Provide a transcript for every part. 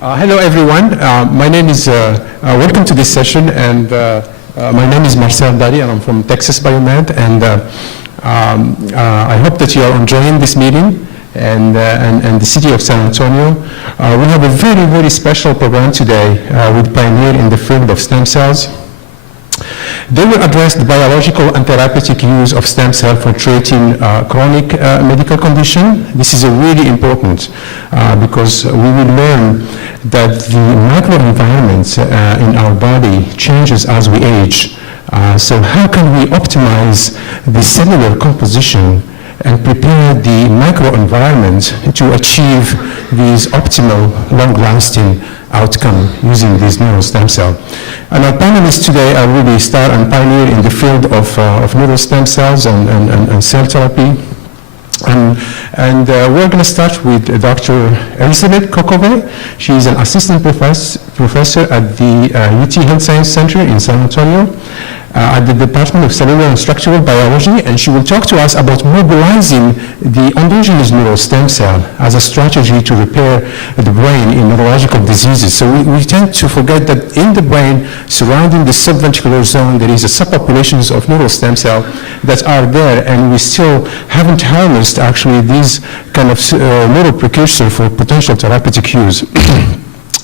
Hello, everyone. My name is, welcome to this session, and my name is Marcel Daadi, and I'm from Texas Biomed, and I hope that you are enjoying this meeting and the city of San Antonio. We have a very, very special program today with Pioneer in the field of stem cells. They will address the biological and therapeutic use of stem cell for treating chronic medical condition. This is really important because we will learn that the microenvironment in our body changes as we age. So how can we optimize the cellular composition and prepare the microenvironment to achieve these optimal, long-lasting outcome using these neural stem cell. And our panelists today are really star and pioneer in the field of neural stem cells and cell therapy. And we're going to start with Dr. Erzsebet Kokovay. She is an assistant professor at the UT Health Science Center in San Antonio at the Department of Cellular and Structural Biology, and she will talk to us about mobilizing the endogenous neural stem cell as a strategy to repair the brain in neurological diseases. So we tend to forget that in the brain, surrounding the subventricular zone, there is a subpopulations of neural stem cell that are there, and we still haven't harnessed actually these kind of neural precursor for potential therapeutic use.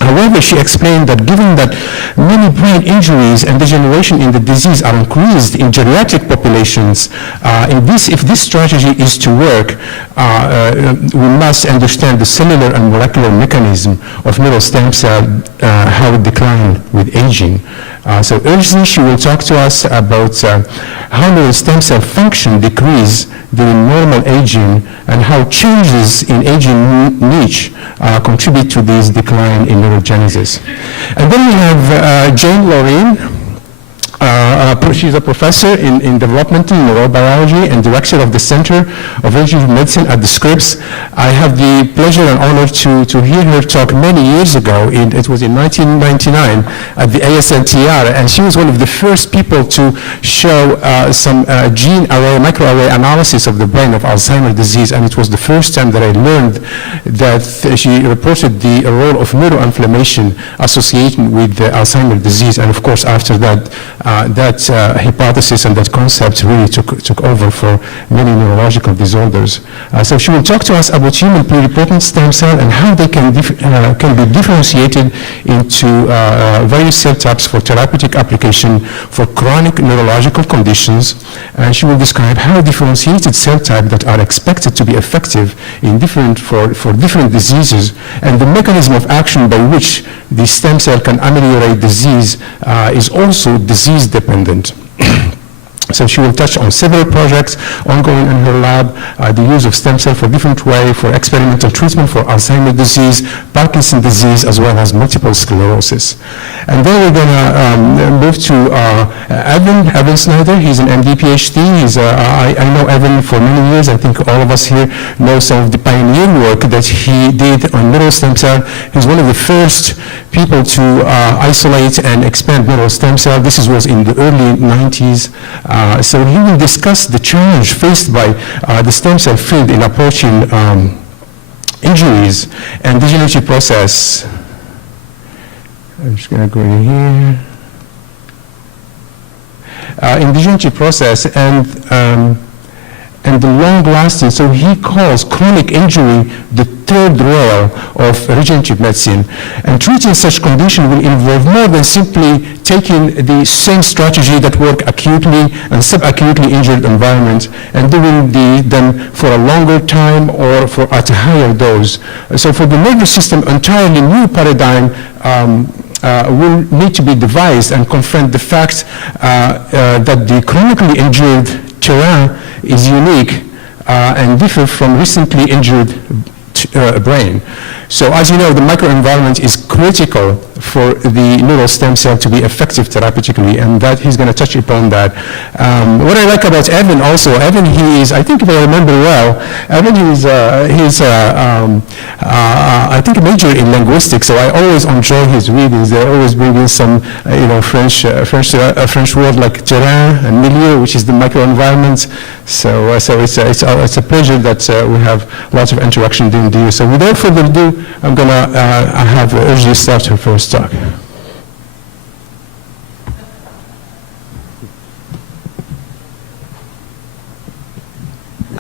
However, she explained that given that many brain injuries and degeneration in the disease are increased in geriatric populations, if this strategy is to work, we must understand the cellular and molecular mechanism of neural stem cell, how it decline with aging. So Erzsebet, she will talk to us about how neural stem cell function decrease during normal aging and how changes in aging niche contribute to this decline in neurogenesis. And then we have Jeanne. She's a professor in developmental neurobiology and director of the Center of Regenerative Medicine at the Scripps. I have the pleasure and honor to hear her talk many years ago. It was in 1999 at the ASNTR, and she was one of the first people to show some gene array, microarray analysis of the brain of Alzheimer's disease, and it was the first time that I learned that she reported the role of neuroinflammation associated with Alzheimer's disease, and of course after that, that hypothesis and that concept really took over for many neurological disorders. So she will talk to us about human pluripotent stem cell and how they can be differentiated into various cell types for therapeutic application for chronic neurological conditions. And she will describe how differentiated cell types that are expected to be effective in for different diseases and the mechanism of action by which the stem cell can ameliorate disease is also disease dependent. So she will touch on several projects ongoing in her lab, the use of stem cell for different way for experimental treatment for Alzheimer's disease, Parkinson's disease, as well as multiple sclerosis. And then we're going to move to Evan Snyder. He's an MD PhD. I know Evan for many years. I think all of us here know some of the pioneer work that he did on neural stem cell. He's one of the first people to isolate and expand neural stem cell. This was in the early 90s. So he will discuss the challenge faced by the stem cell field in approaching injuries and degenerative process. I'm just going to go in here. In degenerative process and the long-lasting, so he calls chronic injury the third rail of regenerative medicine. And treating such condition will involve more than simply taking the same strategy that work acutely and subacutely injured environment and doing them for a longer time or at a higher dose. So for the nervous system, entirely new paradigm will need to be devised and confront the fact that the chronically injured terrain is unique and differ from recently injured brain. So as you know, the microenvironment is critical for the neural stem cell to be effective therapeutically, and that he's going to touch upon that. What I like about Evan also, Evan, he is, I think if I remember well, Evan is I think a major in linguistics, so I always enjoy his readings. They always bring in some, French word like terrain and milieu, which is the microenvironment. So it's a pleasure that we have lots of interaction during with you. So without further ado, I'm going to have Erzsebet start her first talk.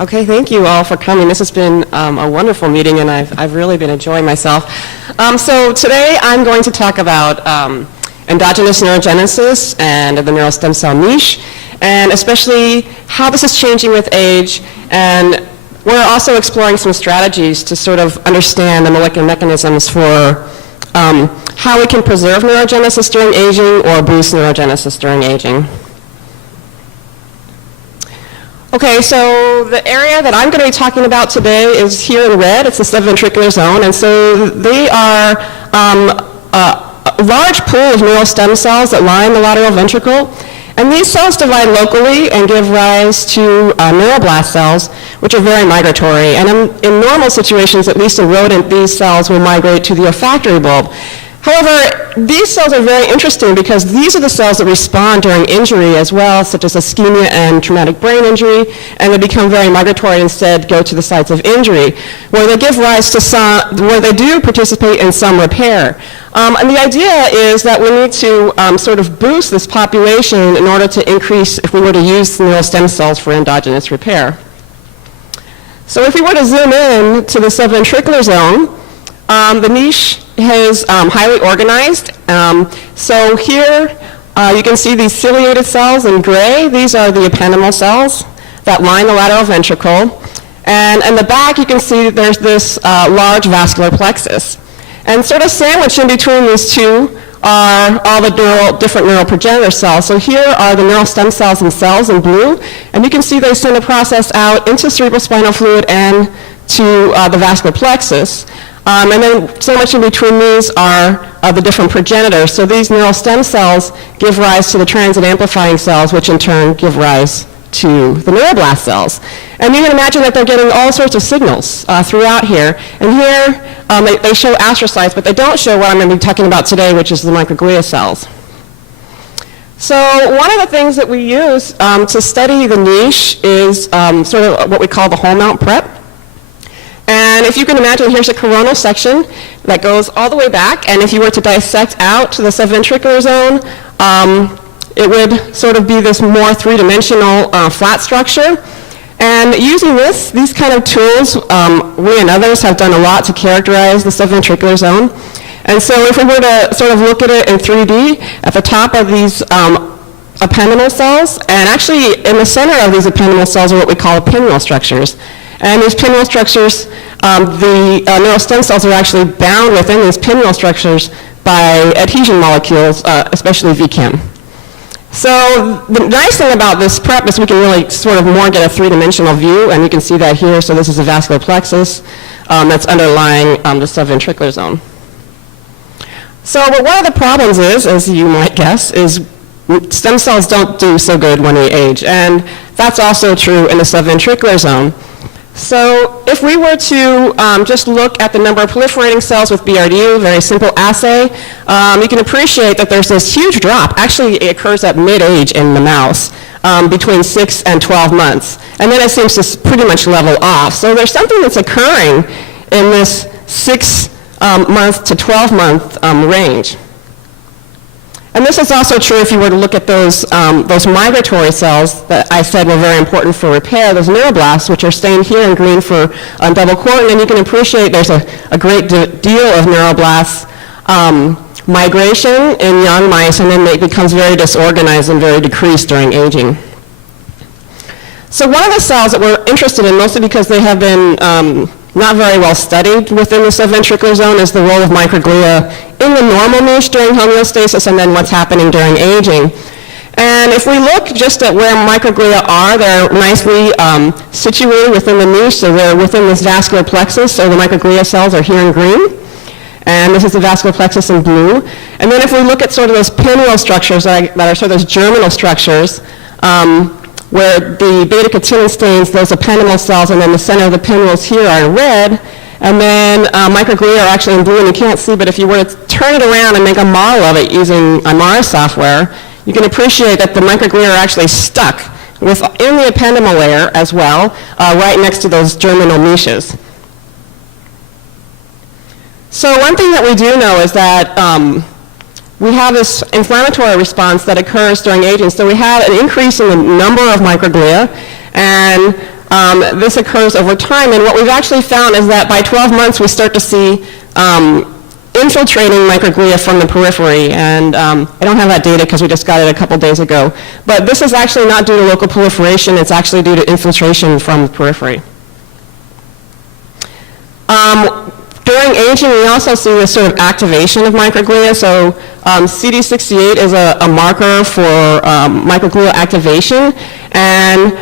Okay, thank you all for coming. This has been a wonderful meeting, and I've really been enjoying myself. So today I'm going to talk about endogenous neurogenesis and the neural stem cell niche, and especially how this is changing with age. And we're also exploring some strategies to sort of understand the molecular mechanisms for how we can preserve neurogenesis during aging or boost neurogenesis during aging. Okay, so the area that I'm going to be talking about today is here in red. It's the subventricular zone, and so they are a large pool of neural stem cells that line the lateral ventricle, and these cells divide locally and give rise to neuroblast cells, which are very migratory. And in normal situations, at least in rodent, these cells will migrate to the olfactory bulb. However, these cells are very interesting because these are the cells that respond during injury as well, such as ischemia and traumatic brain injury, and they become very migratory and instead go to the sites of injury, where they give rise to where they do participate in some repair. And the idea is that we need to sort of boost this population in order to increase, if we were to use neural stem cells for endogenous repair. So if we were to zoom in to the subventricular zone, the niche is highly organized. So here you can see these ciliated cells in gray. These are the ependymal cells that line the lateral ventricle. And in the back you can see that there's this large vascular plexus. And sort of sandwiched in between these two are all the different neural progenitor cells. So here are the neural stem cells themselves in blue. And you can see they send a process out into cerebrospinal fluid and to the vascular plexus. And then so much in between these are the different progenitors. So these neural stem cells give rise to the transit amplifying cells, which in turn give rise to the neuroblast cells. And you can imagine that they're getting all sorts of signals throughout here. And here they show astrocytes, but they don't show what I'm going to be talking about today, which is the microglia cells. So one of the things that we use to study the niche is sort of what we call the whole mount prep. And if you can imagine, here's a coronal section that goes all the way back, and if you were to dissect out to the subventricular zone, it would sort of be this more three-dimensional flat structure. And using these kind of tools, we and others have done a lot to characterize the subventricular zone. And so if we were to sort of look at it in 3D, at the top are these ependymal cells, and actually in the center of these ependymal cells are what we call pinwheel structures. And these pinwheel structures, the neural stem cells are actually bound within these pinwheel structures by adhesion molecules, especially VCAM. So the nice thing about this prep is we can really sort of more get a three-dimensional view, and you can see that here. So this is a vascular plexus that's underlying the subventricular zone. So but one of the problems is, as you might guess, is stem cells don't do so good when we age, and that's also true in the subventricular zone. So if we were to just look at the number of proliferating cells with BRDU, very simple assay, you can appreciate that there's this huge drop. Actually, it occurs at mid-age in the mouse, between 6 and 12 months. And then it seems to pretty much level off. So there's something that's occurring in this 6-month to 12-month range. And this is also true if you were to look at those migratory cells that I said were very important for repair, those neuroblasts, which are stained here in green for double coordinate, and you can appreciate there's a great deal of neuroblasts migration in young mice, and then it becomes very disorganized and very decreased during aging. So one of the cells that we're interested in, mostly because they have been not very well studied within the subventricular zone, is the role of microglia in the normal niche during homeostasis and then what's happening during aging. And if we look just at where microglia are, they're nicely situated within the niche, so they're within this vascular plexus, so the microglia cells are here in green. And this is the vascular plexus in blue. And then if we look at sort of those pinwheel structures that are sort of those germinal structures, where the beta-catenin stains those ependymal cells, and then the center of the pinwheels here are in red, and then microglia are actually in blue, and you can't see, but if you were to turn it around and make a model of it using IMARA software, you can appreciate that the microglia are actually stuck within the ependymal layer as well, right next to those germinal niches. So one thing that we do know is that we have this inflammatory response that occurs during aging. So we have an increase in the number of microglia, and this occurs over time. And what we've actually found is that by 12 months, we start to see infiltrating microglia from the periphery. And I don't have that data because we just got it a couple days ago. But this is actually not due to local proliferation. It's actually due to infiltration from the periphery. During aging, we also see this sort of activation of microglia. So CD68 is a marker for microglia activation. And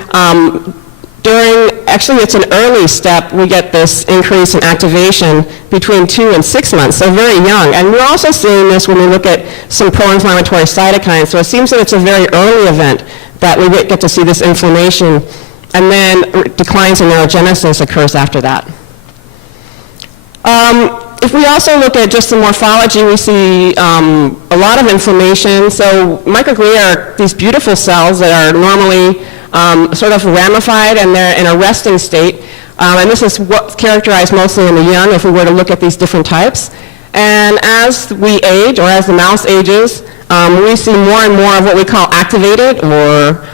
actually it's an early step, we get this increase in activation between 2 and 6 months, so very young. And we're also seeing this when we look at some pro-inflammatory cytokines. So it seems that it's a very early event that we get to see this inflammation, and then declines in neurogenesis occurs after that. If we also look at just the morphology, we see a lot of inflammation. So microglia are these beautiful cells that are normally sort of ramified, and they're in a resting state. And this is what's characterized mostly in the young if we were to look at these different types. And as we age, or as the mouse ages, we see more and more of what we call activated or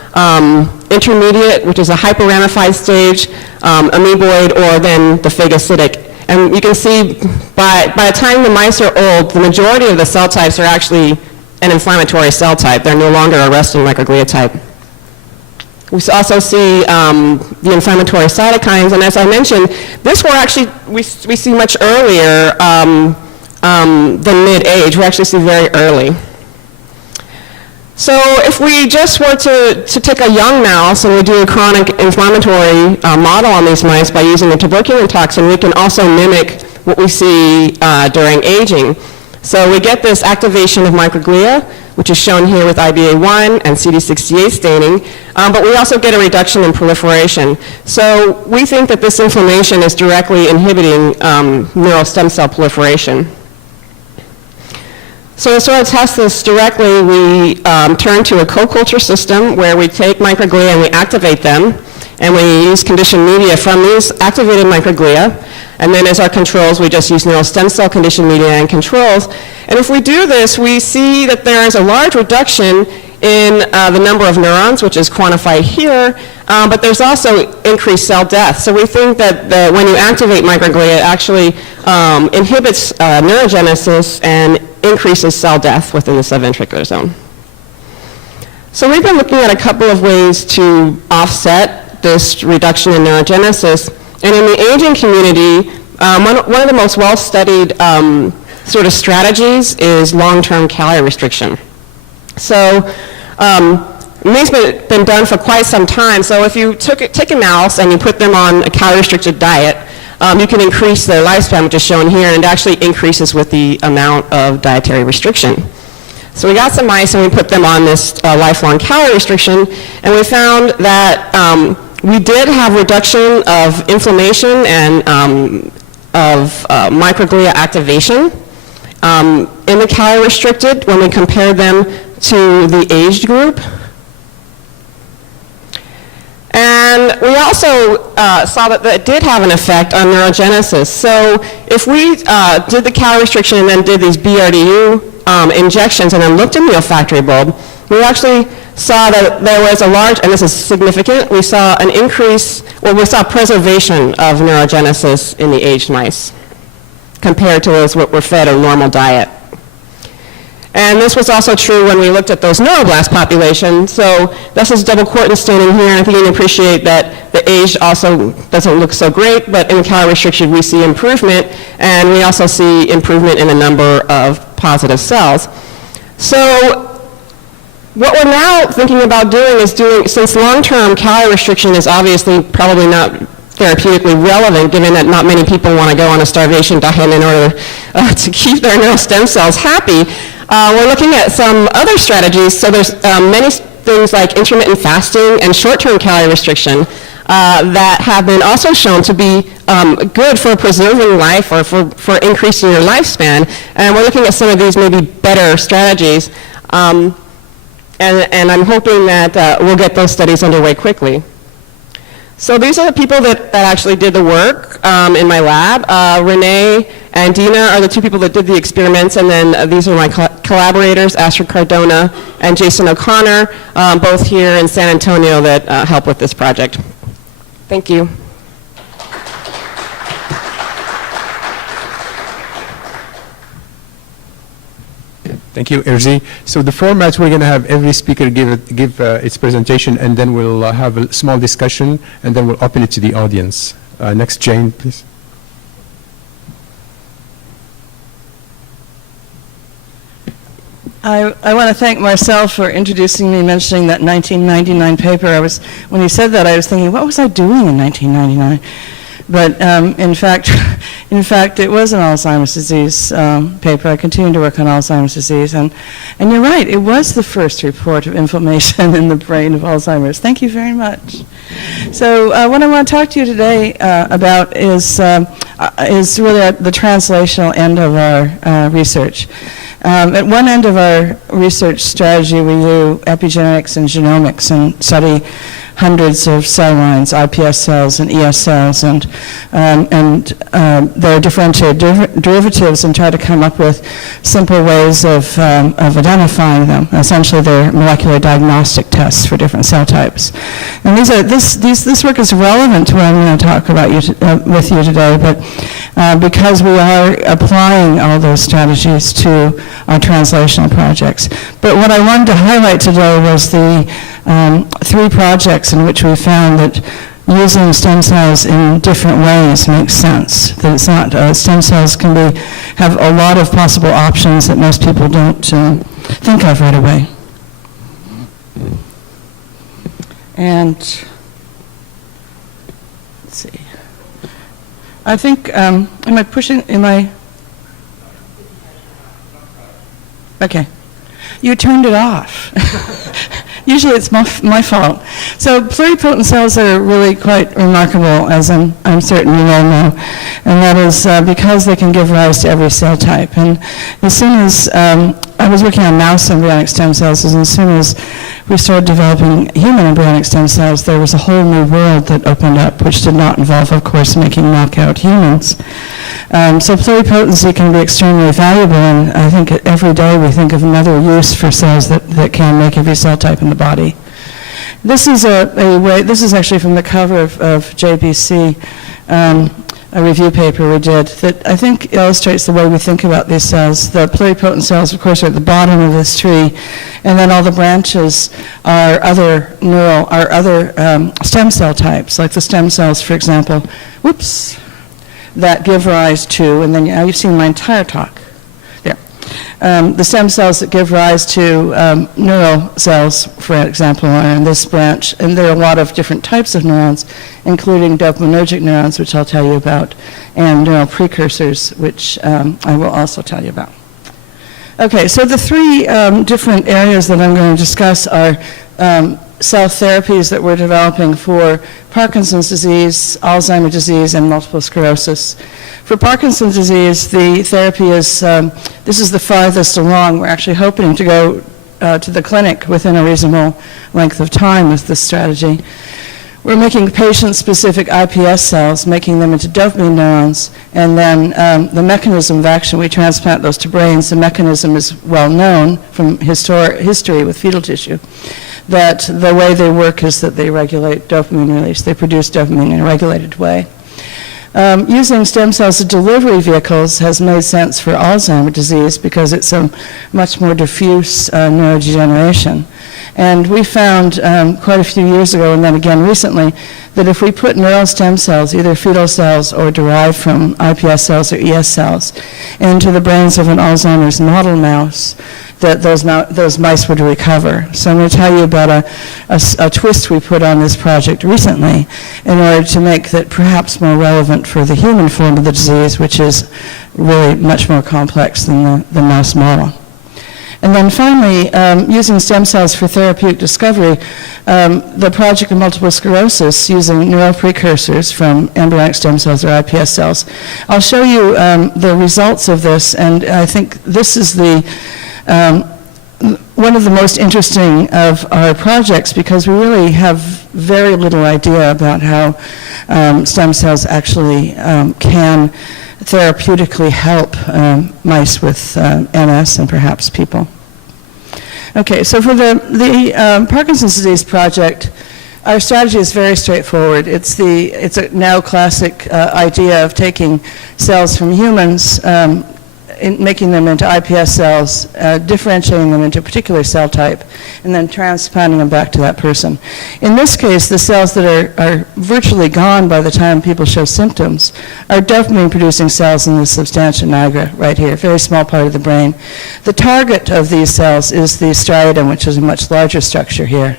intermediate, which is a hyperramified stage, amoeboid, or then the phagocytic. And you can see by the time the mice are old, the majority of the cell types are actually an inflammatory cell type. They're no longer a resting microglia type. We also see the inflammatory cytokines, and as I mentioned, this we see much earlier than mid-age. We actually see very early. So if we just were to take a young mouse and we do a chronic inflammatory model on these mice by using a tuberculin toxin, we can also mimic what we see during aging. So we get this activation of microglia, which is shown here with IBA1 and CD68 staining, but we also get a reduction in proliferation. So we think that this inflammation is directly inhibiting neural stem cell proliferation. So to sort of test this directly, we turn to a co-culture system where we take microglia and we activate them, and we use conditioned media from these activated microglia. And then as our controls, we just use neural stem cell conditioned media and controls. And if we do this, we see that there is a large reduction in the number of neurons, which is quantified here, but there's also increased cell death. So we think that when you activate microglia, it actually inhibits neurogenesis and increases cell death within the subventricular zone. So we've been looking at a couple of ways to offset this reduction in neurogenesis. And in the aging community, one of the most well-studied sort of strategies is long-term calorie restriction. So these have been done for quite some time. So if you take a mouse and you put them on a calorie-restricted diet, you can increase their lifespan, which is shown here, and it actually increases with the amount of dietary restriction. So we got some mice and we put them on this lifelong calorie restriction, and we found that we did have reduction of inflammation and of microglia activation in the calorie restricted when we compared them to the aged group. And we also saw that it did have an effect on neurogenesis. So if we did the calorie restriction and then did these BRDU injections and then looked in the olfactory bulb, we actually saw that there was a large, and this is significant, we saw an increase, well, we saw preservation of neurogenesis in the aged mice compared to those what were fed a normal diet. And this was also true when we looked at those neuroblast populations. So this is double cortin staining here, and I think you can appreciate that the aged also doesn't look so great, but in calorie restriction we see improvement, and we also see improvement in a number of positive cells. So what we're now thinking about doing is since long-term calorie restriction is obviously probably not therapeutically relevant, given that not many people want to go on a starvation diet in order to keep their neural stem cells happy, we're looking at some other strategies. So there's many things like intermittent fasting and short-term calorie restriction that have been also shown to be good for preserving life or for increasing your lifespan. And we're looking at some of these maybe better strategies. And I'm hoping that we'll get those studies underway quickly. So these are the people that actually did the work in my lab. Renee and Dina are the two people that did the experiments, and then these are my collaborators, Astrid Cardona and Jason O'Connor, both here in San Antonio that help with this project. Thank you. Thank you, Erzsebet. So the format, we're going to have every speaker give its presentation, and then we'll have a small discussion, and then we'll open it to the audience. Next, Jeanne, please. I want to thank Marcel for introducing me, mentioning that 1999 paper. When he said that, I was thinking, what was I doing in 1999? But in fact, it was an Alzheimer's disease paper. I continued to work on Alzheimer's disease, and you're right, it was the first report of inflammation in the brain of Alzheimer's. Thank you very much. So what I want to talk to you today about is really the translational end of our research. At one end of our research strategy, we do epigenetics and genomics and study hundreds of cell lines, iPS cells and ES cells, and their differentiated derivatives, and try to come up with simple ways of identifying them. Essentially, they're molecular diagnostic tests for different cell types. And this work is relevant to what I'm going to talk about with you today, but because we are applying all those strategies to our translational projects. But what I wanted to highlight today was the 3 projects in which we found that using stem cells in different ways makes sense. That it's not, stem cells can have a lot of possible options that most people don't think of right away. And let's see. I think, okay. You turned it off. Usually it's my fault. So pluripotent cells are really quite remarkable, as I'm certain you all know, and that is because they can give rise to every cell type. And as soon as I was working on mouse embryonic stem cells, and as soon as we started developing human embryonic stem cells, there was a whole new world that opened up, which did not involve, of course, making knockout humans. So pluripotency can be extremely valuable, and I think every day we think of another use for cells that can make every cell type in the body. This is this is actually from the cover of JBC, a review paper we did that I think illustrates the way we think about these cells. The pluripotent cells, of course, are at the bottom of this tree, and then all the branches are other stem cell types, like the stem cells, for example, that give rise to, and then you've seen my entire talk. There. The stem cells that give rise to neural cells, for example, are in this branch, and there are a lot of different types of neurons, including dopaminergic neurons, which I'll tell you about, and neural precursors, which I will also tell you about. Okay, so the 3 different areas that I'm going to discuss are cell therapies that we're developing for Parkinson's disease, Alzheimer's disease, and multiple sclerosis. For Parkinson's disease, the therapy is, this is the farthest along. We're actually hoping to go to the clinic within a reasonable length of time with this strategy. We're making patient-specific iPS cells, making them into dopamine neurons, and then the mechanism of action, we transplant those to brains. The mechanism is well known from history with fetal tissue, that the way they work is that they regulate dopamine release. They produce dopamine in a regulated way. Using stem cells as delivery vehicles has made sense for Alzheimer's disease because it's a much more diffuse neurodegeneration. And we found quite a few years ago, and then again recently, that if we put neural stem cells, either fetal cells or derived from iPS cells or ES cells, into the brains of an Alzheimer's model mouse, that those mice would recover. So I'm going to tell you about a twist we put on this project recently in order to make that perhaps more relevant for the human form of the disease, which is really much more complex than the mouse model. And then finally, using stem cells for therapeutic discovery, the project of multiple sclerosis using neural precursors from embryonic stem cells or iPS cells. I'll show you the results of this, and I think this is one of the most interesting of our projects because we really have very little idea about how stem cells actually can therapeutically help mice with MS and perhaps people. Okay, so for the Parkinson's disease project, our strategy is very straightforward. It's a now classic idea of taking cells from humans, making them into iPS cells, differentiating them into a particular cell type, and then transplanting them back to that person. In this case, the cells that are virtually gone by the time people show symptoms are dopamine-producing cells in the substantia nigra right here, a very small part of the brain. The target of these cells is the striatum, which is a much larger structure here.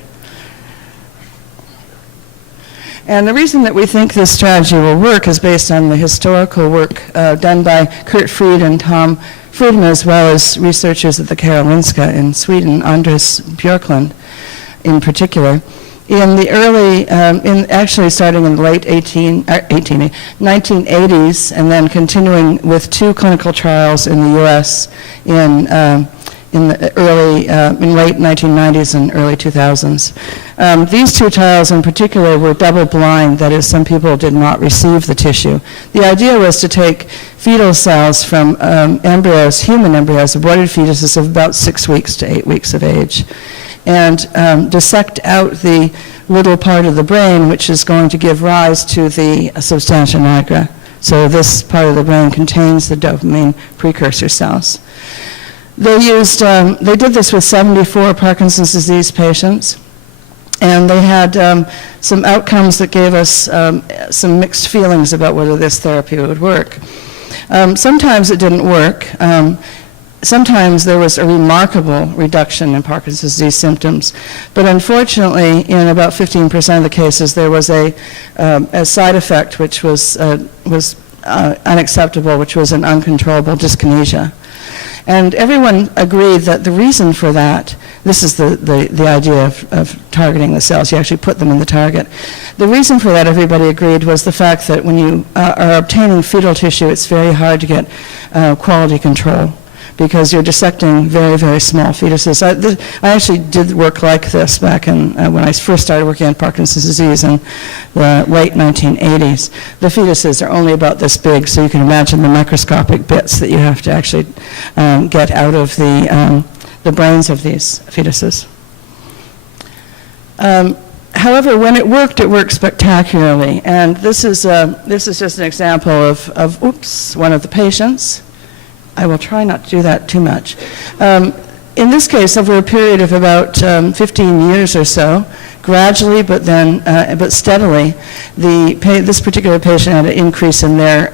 And the reason that we think this strategy will work is based on the historical work done by Kurt Fried and Tom Friedman, as well as researchers at the Karolinska in Sweden, Anders Björklund in particular. In the early, actually starting in the late 1980s, and then continuing with 2 clinical trials in the U.S. in late 1990s and early 2000s. These 2 trials in particular were double-blind, that is, some people did not receive the tissue. The idea was to take fetal cells from embryos, human embryos, aborted fetuses of about 6 weeks to 8 weeks of age, and dissect out the little part of the brain which is going to give rise to the substantia nigra. So this part of the brain contains the dopamine precursor cells. They did this with 74 Parkinson's disease patients, and they had some outcomes that gave us some mixed feelings about whether this therapy would work. Sometimes it didn't work. Sometimes there was a remarkable reduction in Parkinson's disease symptoms, but unfortunately, in about 15% of the cases, there was a side effect which was unacceptable, which was an uncontrollable dyskinesia. And everyone agreed that the reason for that, this is the idea of targeting the cells, you actually put them in the target. The reason for that, everybody agreed, was the fact that when you are obtaining fetal tissue, it's very hard to get quality control because you're dissecting very, very small fetuses. I actually did work like this back in when I first started working on Parkinson's disease in the late 1980s. The fetuses are only about this big, so you can imagine the microscopic bits that you have to actually get out of the brains of these fetuses. However, when it worked spectacularly. And this is just an example of one of the patients. I will try not to do that too much. In this case, over a period of about 15 years or so, gradually but steadily, this particular patient had an increase in their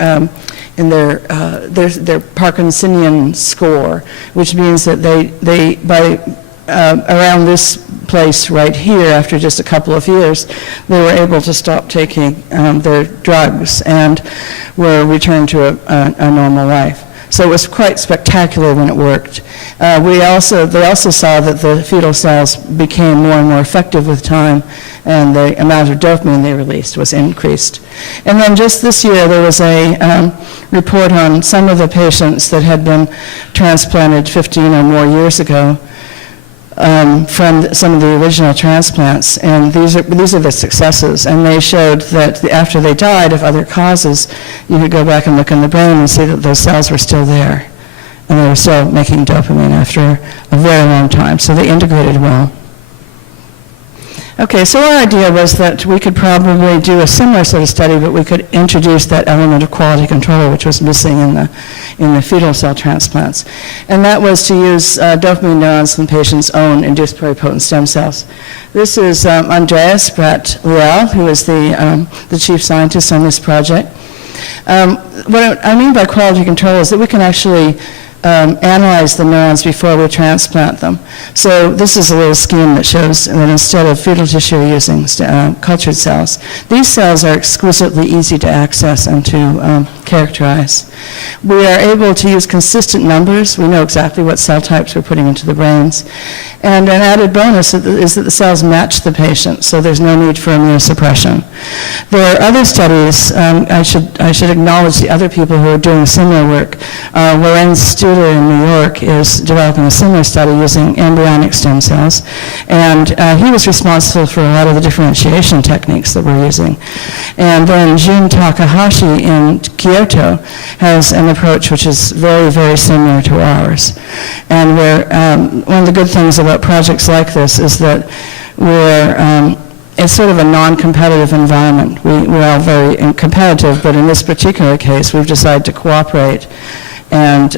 Parkinsonian score, which means that they by around this place right here, after just a couple of years, they were able to stop taking their drugs and were returned to a normal life. So it was quite spectacular when it worked. They also saw that the fetal cells became more and more effective with time, and the amount of dopamine they released was increased. And then just this year, there was a report on some of the patients that had been transplanted 15 or more years ago from some of the original transplants, and these are the successes. And they showed that after they died of other causes, you could go back and look in the brain and see that those cells were still there, and they were still making dopamine after a very long time. So they integrated well. Okay, so our idea was that we could probably do a similar sort of study, but we could introduce that element of quality control, which was missing in the fetal cell transplants. And that was to use dopamine neurons from patients' own induced pluripotent stem cells. This is Andreas Bratt-Leal, who is the chief scientist on this project. What I mean by quality control is that we can actually analyze the neurons before we transplant them. So this is a little scheme that shows that instead of fetal tissue, we're using cultured cells. These cells are exquisitely easy to access and to characterize. We are able to use consistent numbers. We know exactly what cell types we're putting into the brains. And an added bonus is that the cells match the patient, so there's no need for immunosuppression. There are other studies. I should acknowledge the other people who are doing similar work. Lorenz Studer in New York is developing a similar study using embryonic stem cells, and he was responsible for a lot of the differentiation techniques that we're using. And then Jeanne Takahashi in Kyoto has an approach which is very, very similar to ours. And one of the good things about projects like this is that it's sort of a non-competitive environment. We're all very competitive, but in this particular case, we've decided to cooperate and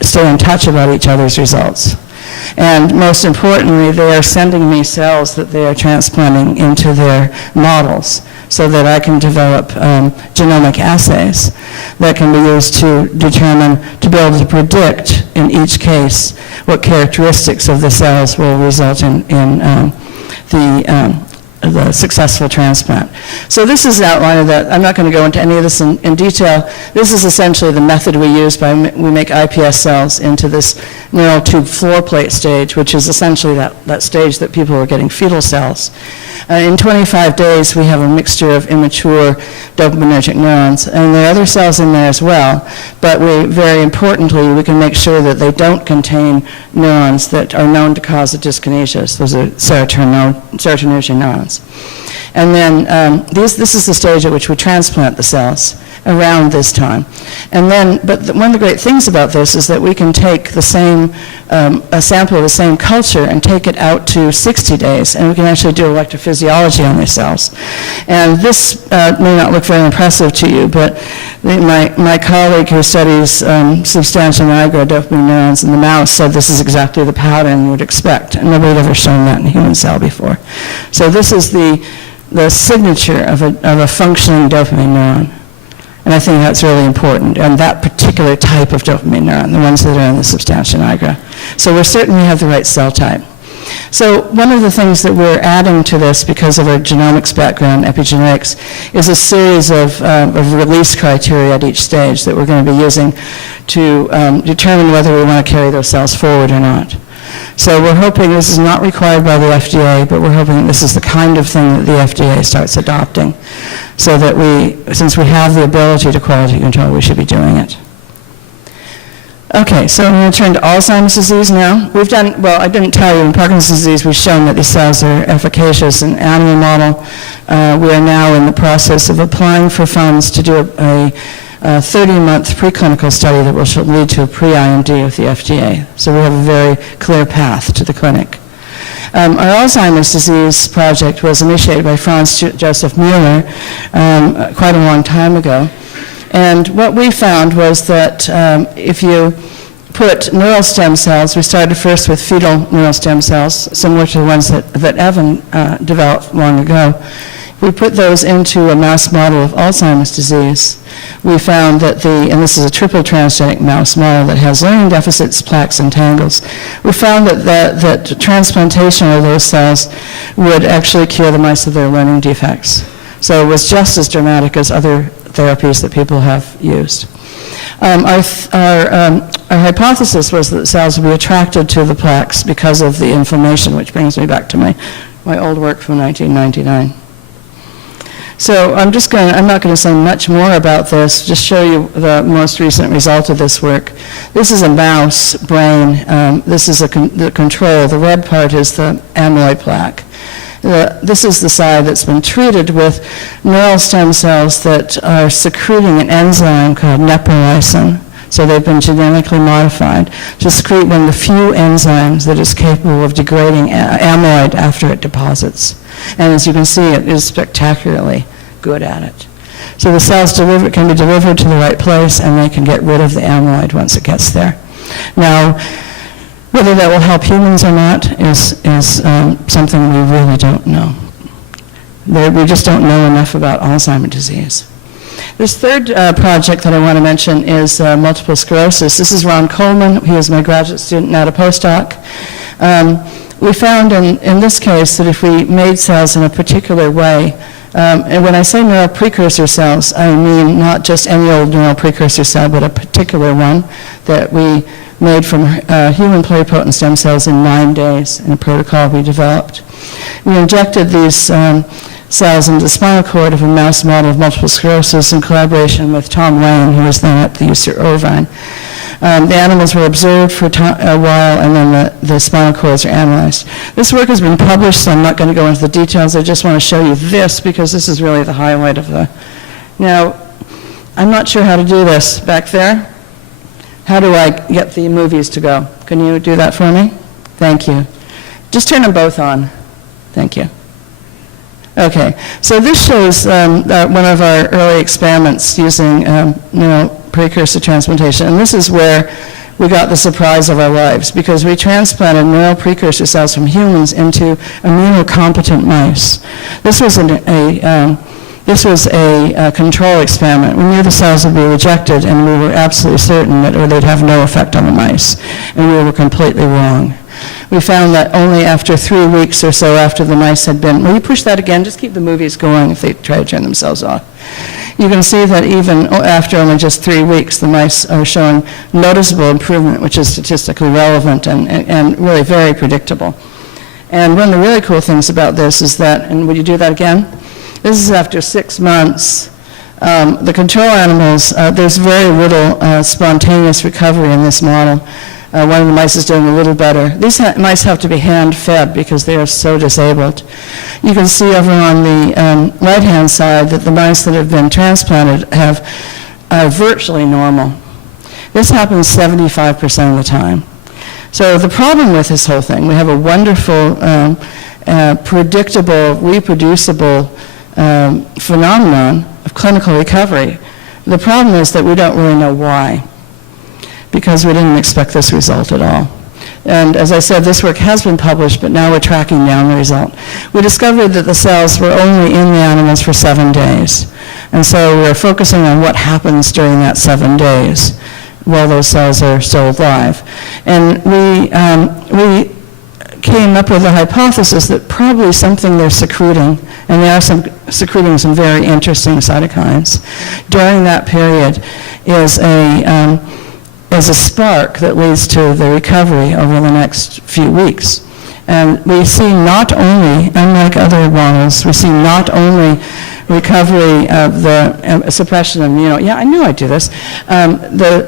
stay in touch about each other's results. And most importantly, they are sending me cells that they are transplanting into their models so that I can develop genomic assays that can be used to be able to predict in each case what characteristics of the cells will result in the successful transplant. So this is an outline of that. I'm not going to go into any of this in detail. This is essentially the method we use. We make iPS cells into this neural tube floor plate stage, which is essentially that stage that people are getting fetal cells. In 25 days, we have a mixture of immature dopaminergic neurons, and there are other cells in there as well, but very importantly, we can make sure that they don't contain neurons that are known to cause the dyskinesias. Those are serotonergic neurons. And then this is the stage at which we transplant the cells around this time. And then, one of the great things about this is that we can take the same, a sample of the same culture and take it out to 60 days, and we can actually do electrophysiology on these cells. And this may not look very impressive to you, but my colleague who studies substantia nigra dopamine neurons in the mouse said this is exactly the pattern you would expect, and nobody had ever shown that in a human cell before. So this is the signature of a functioning dopamine neuron. And I think that's really important, and that particular type of dopamine neuron, the ones that are in the substantia nigra. So we're certain we have the right cell type. So one of the things that we're adding to this because of our genomics background, epigenetics, is a series of release criteria at each stage that we're going to be using to determine whether we want to carry those cells forward or not. So we're hoping this is not required by the FDA, but we're hoping this is the kind of thing that the FDA starts adopting, so that since we have the ability to quality control, we should be doing it. Okay, so I'm going to turn to Alzheimer's disease now. I didn't tell you, in Parkinson's disease, we've shown that these cells are efficacious in animal model. We are now in the process of applying for funds to do a 30-month preclinical study that will lead to a pre-IND with the FDA. So we have a very clear path to the clinic. Our Alzheimer's disease project was initiated by Franz Joseph Mueller quite a long time ago. And what we found was that if you put neural stem cells, we started first with fetal neural stem cells, similar to the ones that Evan developed long ago. We put those into a mouse model of Alzheimer's disease. We found that and this is a triple transgenic mouse model that has learning deficits, plaques, and tangles. We found that transplantation of those cells would actually cure the mice of their learning defects. So it was just as dramatic as other therapies that people have used. Our hypothesis was that the cells would be attracted to the plaques because of the inflammation, which brings me back to my old work from 1999. So I'm not going to say much more about this, just show you the most recent result of this work. This is a mouse brain. This is the control. The red part is the amyloid plaque. This is the side that's been treated with neural stem cells that are secreting an enzyme called neprilysin. So they've been genetically modified to secrete one of the few enzymes that is capable of degrading amyloid after it deposits. And as you can see, it is spectacularly good at it. So the cells can be delivered to the right place, and they can get rid of the amyloid once it gets there. Now, whether that will help humans or not is something we really don't know. We just don't know enough about Alzheimer's disease. This third project that I want to mention is multiple sclerosis. This is Ron Coleman. He was my graduate student, not a postdoc. We found in this case that if we made cells in a particular way, And when I say neural precursor cells, I mean not just any old neural precursor cell, but a particular one that we made from human pluripotent stem cells in 9 days in a protocol we developed. We injected these cells into the spinal cord of a mouse model of multiple sclerosis in collaboration with Tom Lane, who was then at the UC Irvine. The animals were observed for a while, and then the spinal cords are analyzed. This work has been published, so I'm not going to go into the details. I just want to show you this, because this is really the highlight of the... Now, I'm not sure how to do this. Back there? How do I get the movies to go? Can you do that for me? Thank you. Just turn them both on. Thank you. Okay, so this shows one of our early experiments using neural precursor transplantation, and this is where we got the surprise of our lives, because we transplanted neural precursor cells from humans into immunocompetent mice. This was a control experiment. We knew the cells would be rejected, and we were absolutely certain that they'd have no effect on the mice, and we were completely wrong. We found that only after 3 weeks or so after the mice had been, will you push that again? Just keep the movies going if they try to turn themselves off. You can see that even after only just 3 weeks, the mice are showing noticeable improvement, which is statistically relevant and really very predictable. And one of the really cool things about this is that, and would you do that again? This is after 6 months. The control animals, there's very little spontaneous recovery in this model. One of the mice is doing a little better. These mice have to be hand-fed because they are so disabled. You can see over on the right-hand side that the mice that have been transplanted are virtually normal. This happens 75% of the time. So the problem with this whole thing, we have a wonderful, predictable, reproducible phenomenon of clinical recovery. The problem is that we don't really know why, because we didn't expect this result at all. And as I said, this work has been published, but now we're tracking down the result. We discovered that the cells were only in the animals for 7 days. And so we're focusing on what happens during that 7 days while those cells are still alive. And we came up with a hypothesis that probably something they're secreting, and they are secreting some very interesting cytokines, during that period is a spark that leads to the recovery over the next few weeks. And we see not only, unlike other models, we see not only recovery of the suppression of the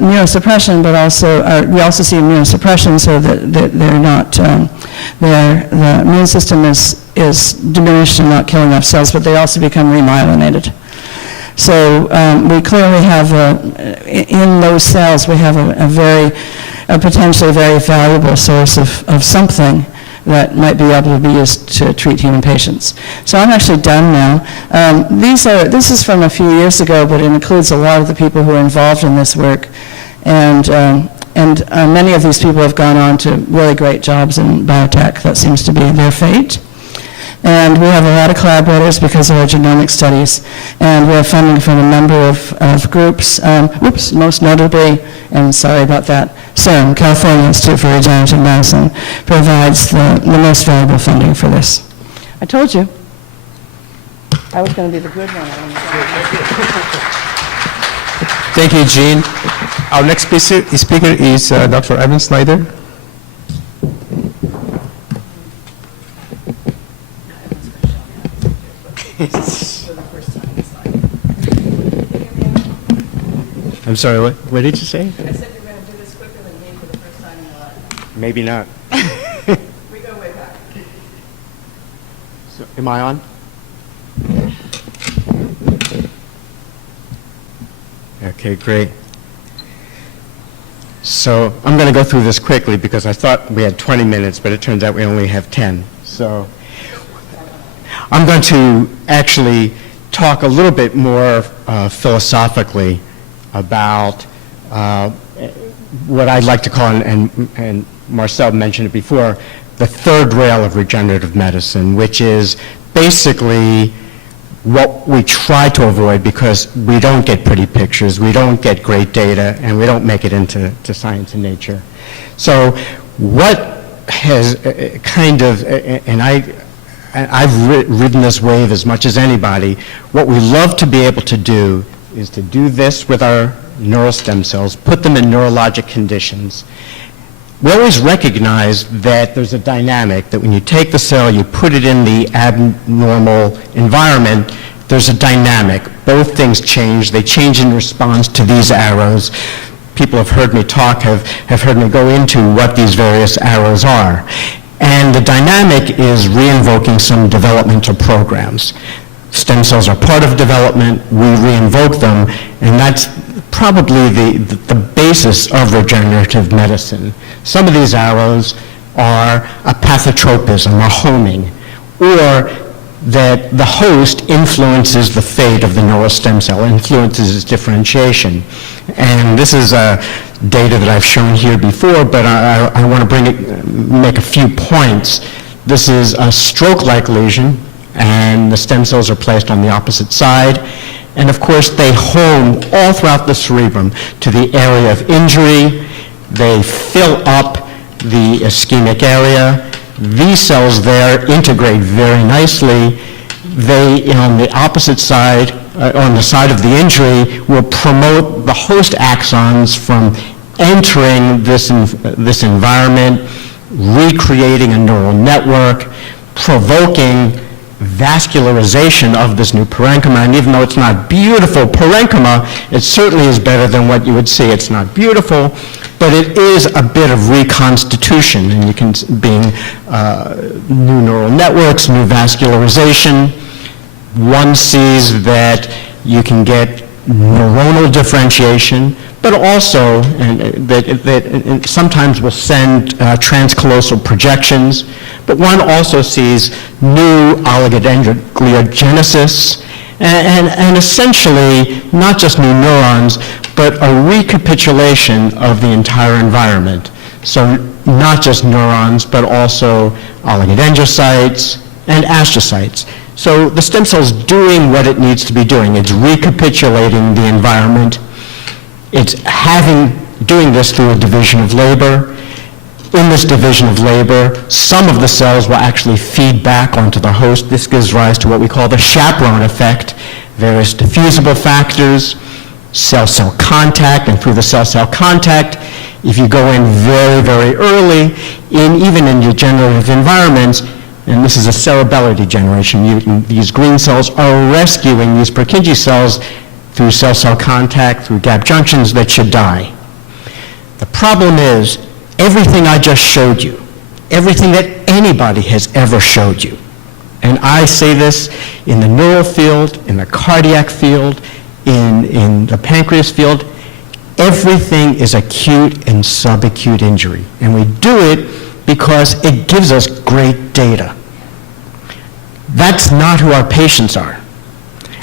immunosuppression, but also we also see immunosuppression so that they're not, the immune system is diminished and not killing off cells, but they also become remyelinated. So we clearly have, in those cells, we have a potentially very valuable source of something that might be able to be used to treat human patients. So I'm actually done now. This is from a few years ago, but it includes a lot of the people who are involved in this work. And many of these people have gone on to really great jobs in biotech. That seems to be their fate. And we have a lot of collaborators because of our genomic studies. And we have funding from a number of groups, most notably, and sorry about that, CERN, California Institute for Regenerative Medicine, provides the most valuable funding for this. I told you. I was going to be the good one. Thank you, Jeanne. Our next speaker is Dr. Evan Snyder. I'm sorry, what did you say? I said you're going to do this quicker than me for the first time in your life. Maybe not. We go way back. So, am I on? Okay, great. So I'm going to go through this quickly because I thought we had 20 minutes, but it turns out we only have 10. So I'm going to actually talk a little bit more philosophically about what I'd like to call, and Marcel mentioned it before, the third rail of regenerative medicine, which is basically what we try to avoid because we don't get pretty pictures, we don't get great data, and we don't make it into Science and Nature. So what has kind of, and I've ridden this wave as much as anybody. What we love to be able to do is to do this with our neural stem cells, put them in neurologic conditions. We always recognize that there's a dynamic, that when you take the cell, you put it in the abnormal environment, there's a dynamic. Both things change. They change in response to these arrows. People have heard me talk, have heard me go into what these various arrows are. And the dynamic is reinvoking some developmental programs. Stem cells are part of development, we reinvoke them, and that's probably the basis of regenerative medicine. Some of these arrows are a pathotropism, a homing, or that the host influences the fate of the neural stem cell, influences its differentiation. And this is data that I've shown here before, but I want to make a few points. This is a stroke-like lesion, and the stem cells are placed on the opposite side. And of course, they home all throughout the cerebrum to the area of injury. They fill up the ischemic area. These cells there integrate very nicely. They, on the opposite side, on the side of the injury, will promote the host axons from entering this environment, recreating a neural network, provoking vascularization of this new parenchyma. And even though it's not beautiful parenchyma, it certainly is better than what you would see. It's not beautiful, but it is a bit of reconstitution, and you can being new neural networks, new vascularization. One sees that you can get neuronal differentiation, but also that sometimes will send transcallosal projections, but one also sees new oligodendrogliogenesis, and essentially not just new neurons, but a recapitulation of the entire environment. So not just neurons, but also oligodendrocytes and astrocytes. So the stem cell's doing what it needs to be doing. It's recapitulating the environment. It's doing this through a division of labor. In this division of labor, some of the cells will actually feed back onto the host. This gives rise to what we call the Chaperone Effect, various diffusible factors, cell-cell contact, and through the cell-cell contact, if you go in very, very early, even in degenerative environments, and this is a cerebellar degeneration mutant, these green cells are rescuing these Purkinje cells through cell-cell contact, through gap junctions that should die. The problem is, everything I just showed you, everything that anybody has ever showed you, and I say this in the neural field, in the cardiac field, in the pancreas field, everything is acute and subacute injury. And we do it because it gives us great data. That's not who our patients are.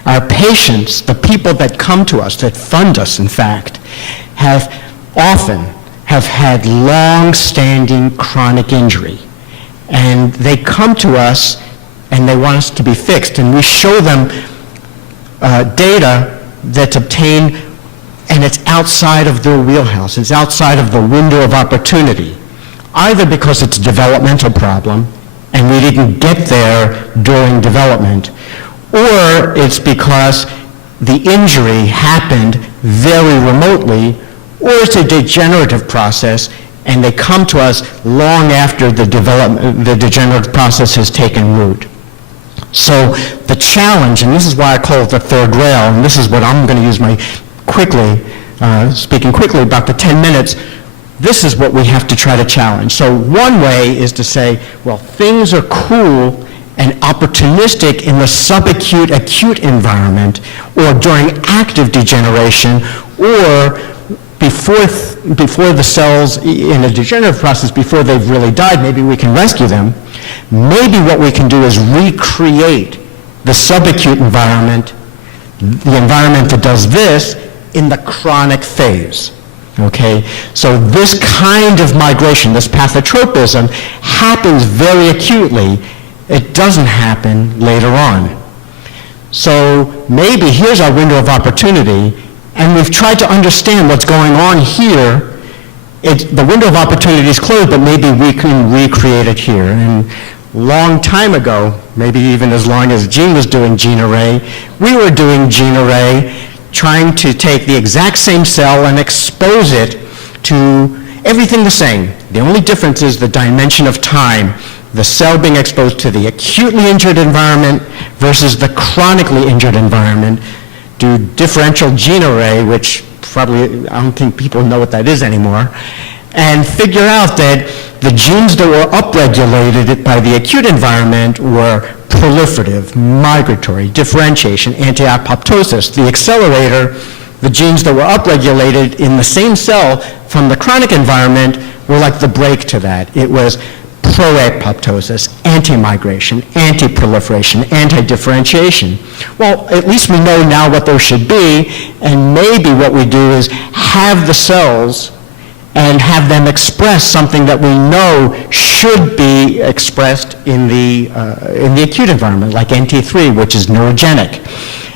Our patients, the people that come to us, that fund us, in fact, have had long-standing chronic injury. And they come to us and they want us to be fixed. And we show them data that's obtained, and it's outside of their wheelhouse. It's outside of the window of opportunity, either because it's a developmental problem and we didn't get there during development, or it's because the injury happened very remotely, or it's a degenerative process and they come to us long after the degenerative process has taken root. So the challenge, and this is why I call it the third rail, and this is what I'm going to use speaking quickly about the 10 minutes, this is what we have to try to challenge. So one way is to say, well, things are cool and opportunistic in the subacute, acute environment, or during active degeneration, or before the cells in a degenerative process, before they've really died, maybe we can rescue them. Maybe what we can do is recreate the subacute environment, the environment that does this, in the chronic phase. Okay? So this kind of migration, this pathotropism, happens very acutely. It doesn't happen later on. So maybe here's our window of opportunity, and we've tried to understand what's going on here. The window of opportunity is closed, but maybe we can recreate it here. And long time ago, maybe even as long as Jeanne was doing gene array, we were doing gene array trying to take the exact same cell and expose it to everything the same. The only difference is the dimension of time, the cell being exposed to the acutely injured environment versus the chronically injured environment. Do differential gene array, which probably, I don't think people know what that is anymore, and figure out that the genes that were upregulated by the acute environment were proliferative, migratory, differentiation, anti-apoptosis. The accelerator, the genes that were upregulated in the same cell from the chronic environment were like the brake to that. It was pro-apoptosis, anti-migration, anti-proliferation, anti-differentiation. Well, at least we know now what those should be, and maybe what we do is have the cells and have them express something that we know should be expressed in the acute environment, like NT3, which is neurogenic,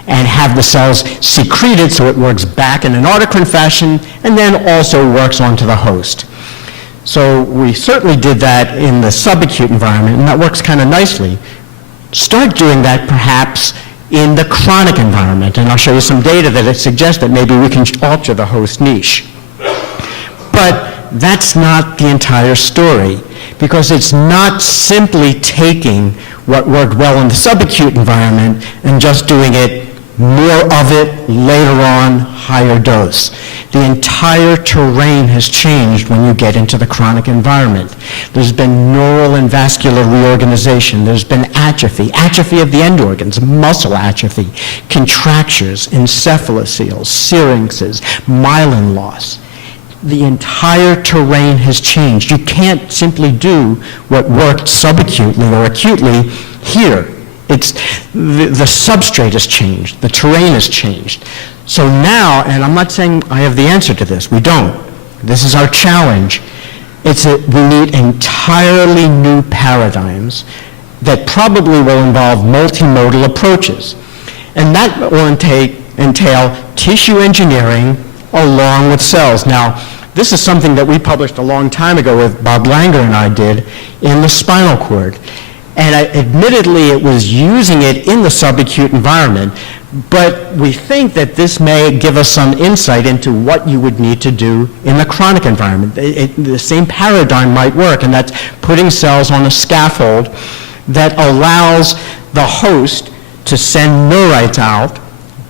and have the cells secreted so it works back in an autocrine fashion and then also works onto the host. So we certainly did that in the subacute environment, and that works kind of nicely. Start doing that perhaps in the chronic environment, and I'll show you some data that suggests that maybe we can alter the host niche. But that's not the entire story, because it's not simply taking what worked well in the subacute environment and just doing it, more of it, later on, higher dose. The entire terrain has changed when you get into the chronic environment. There's been neural and vascular reorganization. There's been atrophy of the end organs, muscle atrophy, contractures, encephalocele, syrinxes, myelin loss. The entire terrain has changed. You can't simply do what worked subacutely or acutely here. It's the substrate has changed. The terrain has changed. So now, and I'm not saying I have the answer to this. We don't. This is our challenge. We need entirely new paradigms that probably will involve multimodal approaches. And that will entail tissue engineering along with cells. Now, this is something that we published a long time ago with Bob Langer and I did in the spinal cord. And admittedly, it was using it in the subacute environment, but we think that this may give us some insight into what you would need to do in the chronic environment. The same paradigm might work, and that's putting cells on a scaffold that allows the host to send neurites out,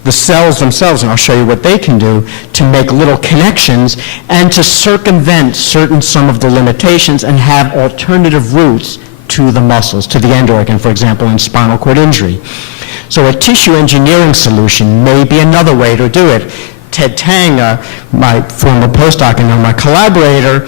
the cells themselves, and I'll show you what they can do, to make little connections and to circumvent some of the limitations and have alternative routes to the muscles, to the end organ, for example, in spinal cord injury. So a tissue engineering solution may be another way to do it. Ted Tang, my former postdoc and my collaborator,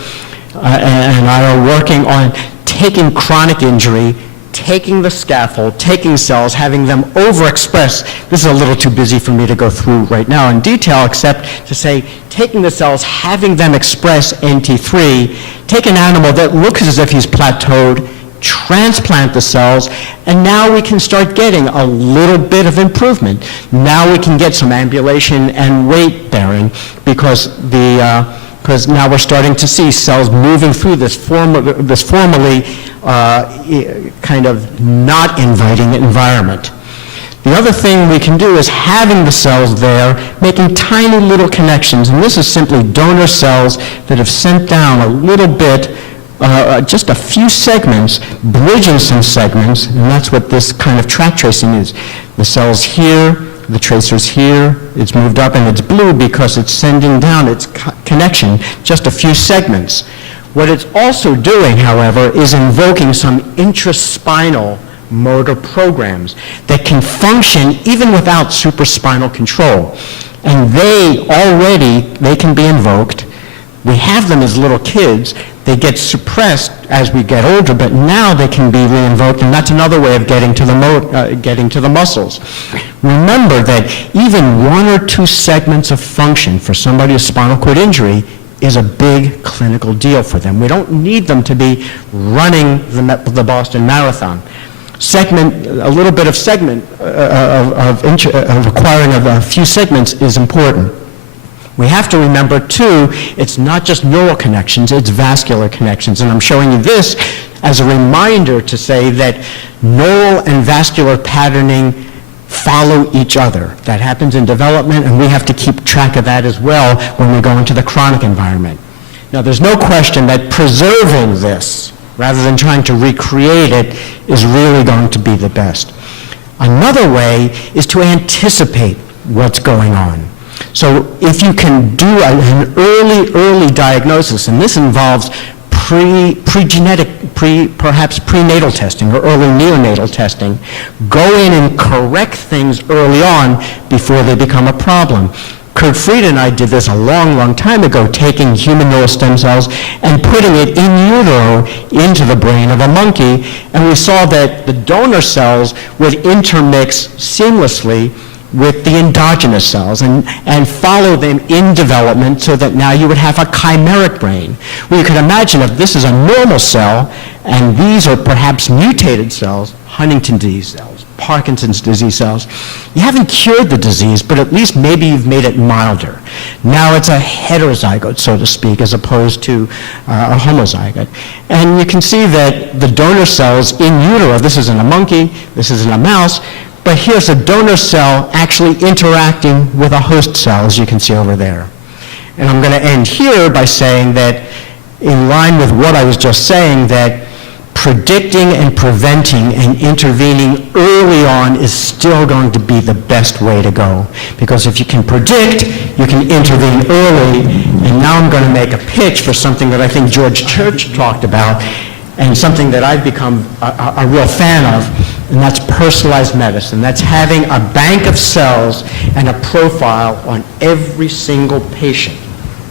and I are working on taking chronic injury, taking the scaffold, taking cells, having them overexpress. This is a little too busy for me to go through right now in detail, except to say, taking the cells, having them express NT3, take an animal that looks as if he's plateaued, transplant the cells, and now we can start getting a little bit of improvement. Now we can get some ambulation and weight bearing because now we're starting to see cells moving through this formally kind of not inviting environment. The other thing we can do is having the cells there, making tiny little connections, and this is simply donor cells that have sent down a little bit, just a few segments, bridging some segments, and that's what this kind of track tracing is. The cell's here, the tracer's here, it's moved up, and it's blue because it's sending down its connection, just a few segments. What it's also doing, however, is invoking some intraspinal motor programs that can function even without supraspinal control. And they can be invoked. We have them as little kids. They get suppressed as we get older, but now they can be reinvoked, and that's another way of getting to the muscles. Remember that even one or two segments of function for somebody with spinal cord injury is a big clinical deal for them. We don't need them to be running the Boston Marathon. A little bit of segment of acquiring of a few segments is important. We have to remember, too, it's not just neural connections, it's vascular connections. And I'm showing you this as a reminder to say that neural and vascular patterning follow each other. That happens in development, and we have to keep track of that as well when we go into the chronic environment. Now, there's no question that preserving this, rather than trying to recreate it, is really going to be the best. Another way is to anticipate what's going on. So if you can do an early diagnosis, and this involves perhaps prenatal testing or early neonatal testing, go in and correct things early on before they become a problem. Kurt Fried and I did this a long time ago, taking human neural stem cells and putting it in utero into the brain of a monkey, and we saw that the donor cells would intermix seamlessly with the endogenous cells and follow them in development so that now you would have a chimeric brain. Well, you can imagine if this is a normal cell and these are perhaps mutated cells, Huntington's disease cells, Parkinson's disease cells, you haven't cured the disease, but at least maybe you've made it milder. Now it's a heterozygote, so to speak, as opposed to a homozygote. And you can see that the donor cells in utero, this is in a monkey, this is in a mouse, but here's a donor cell actually interacting with a host cell, as you can see over there. And I'm going to end here by saying that, in line with what I was just saying, that predicting and preventing and intervening early on is still going to be the best way to go. Because if you can predict, you can intervene early. And now I'm going to make a pitch for something that I think George Church talked about, and something that I've become a real fan of, and that's personalized medicine. That's having a bank of cells and a profile on every single patient